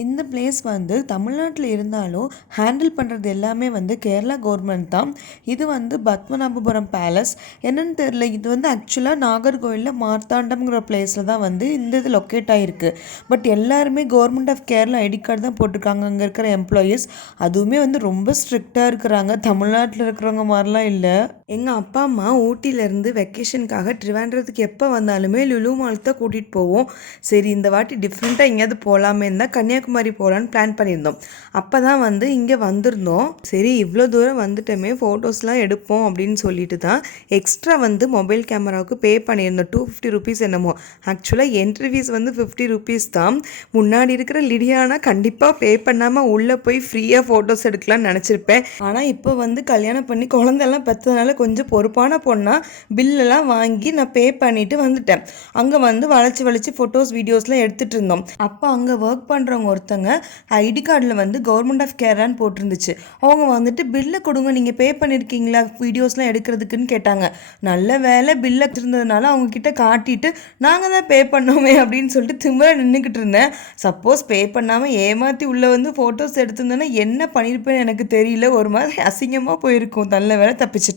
இந்த பிளேஸ் வந்து தமிழ்நாட்டில் இருந்தாலும் ஹேண்டில் பண்ணுறது எல்லாமே வந்து கேரளா கவர்மெண்ட் தான். இது வந்து பத்மநாபபுரம் பேலஸ். என்னன்னு தெரில, இது வந்து ஆக்சுவலாக நாகர்கோவிலில் மார்த்தாண்டம்ங்கிற பிளேஸில் தான் வந்து இந்த இது லொக்கேட் ஆகிருக்கு. பட் எல்லாருமே government of Kerala ID card தான் போட்டிருக்காங்க அங்கே இருக்கிற எம்ப்ளாயீஸ். அதுவுமே வந்து ரொம்ப ஸ்ட்ரிக்டாக இருக்கிறாங்க, தமிழ்நாட்டில் இருக்கிறவங்க மாதிரிலாம் இல்லை. எங்கள் அப்பா அம்மா ஊட்டியிலேருந்து வெக்கேஷனுக்காக ட்ரிவாண்ட்ரத்துக்கு எப்போ வந்தாலுமே லுலு மால் தான் கூட்டிகிட்டு போவோம். சரி, இந்த வாட்டி டிஃப்ரெண்ட்டாக எங்கேயாவது போகலாமே தான் கன்னியாகுமரி போகலான்னு பிளான் பண்ணியிருந்தோம். அப்போ தான் வந்து இங்கே வந்திருந்தோம். சரி, இவ்வளோ தூரம் வந்துட்டோமே, ஃபோட்டோஸ்லாம் எடுப்போம் அப்படின்னு சொல்லிட்டு தான் எக்ஸ்ட்ரா வந்து மொபைல் கேமராவுக்கு பே பண்ணியிருந்தோம். 250 ருபீஸ் என்னமோ. ஆக்சுவலாக என்ட்ரி ஃபீஸ் வந்து 50 ருபீஸ் தான். முன்னாடி இருக்கிற லிடியானா கண்டிப்பாக பே பண்ணாமல் உள்ளே போய் ஃப்ரீயாக ஃபோட்டோஸ் எடுக்கலாம்னு நினச்சிருப்பேன். ஆனால் இப்போ வந்து கல்யாணம் பண்ணி குழந்தெல்லாம் பெற்றதுனால கொஞ்சம் பொறுப்பான பொண்ணாக பில்லெல்லாம் வாங்கி நான் பே பண்ணிவிட்டு வந்துட்டேன். அங்கே வந்து வளைச்சி ஃபோட்டோஸ் வீடியோஸ்லாம் எடுத்துகிட்டு இருந்தோம். அப்போ அங்கே ஒர்க் பண்ணுறவங்க ஒருத்தங்க ஐடி கார்டில் வந்து கவர்மெண்ட் ஆஃப் கேரளான்னு போட்டிருந்துச்சு. அவங்க வந்துட்டு பில்லை கொடுங்க, நீங்கள் பே பண்ணியிருக்கீங்களா வீடியோஸ்லாம் எடுக்கிறதுக்குன்னு கேட்டாங்க. நல்ல வேலை பில்லை இருந்ததுனால அவங்கக்கிட்ட காட்டிட்டு நாங்கள் தான் பே பண்ணோமே அப்படின்னு சொல்லிட்டு திமிர நின்றுக்கிட்டு இருந்தேன். சப்போஸ் பே பண்ணாமல் ஏமாற்றி உள்ளே வந்து ஃபோட்டோஸ் எடுத்திருந்தேன்னா என்ன பண்ணியிருப்பேன்னு எனக்கு தெரியல. ஒரு மாதிரி அசிங்கமாக போயிருக்கும். நல்ல வேலை தப்பிச்சிட்டு.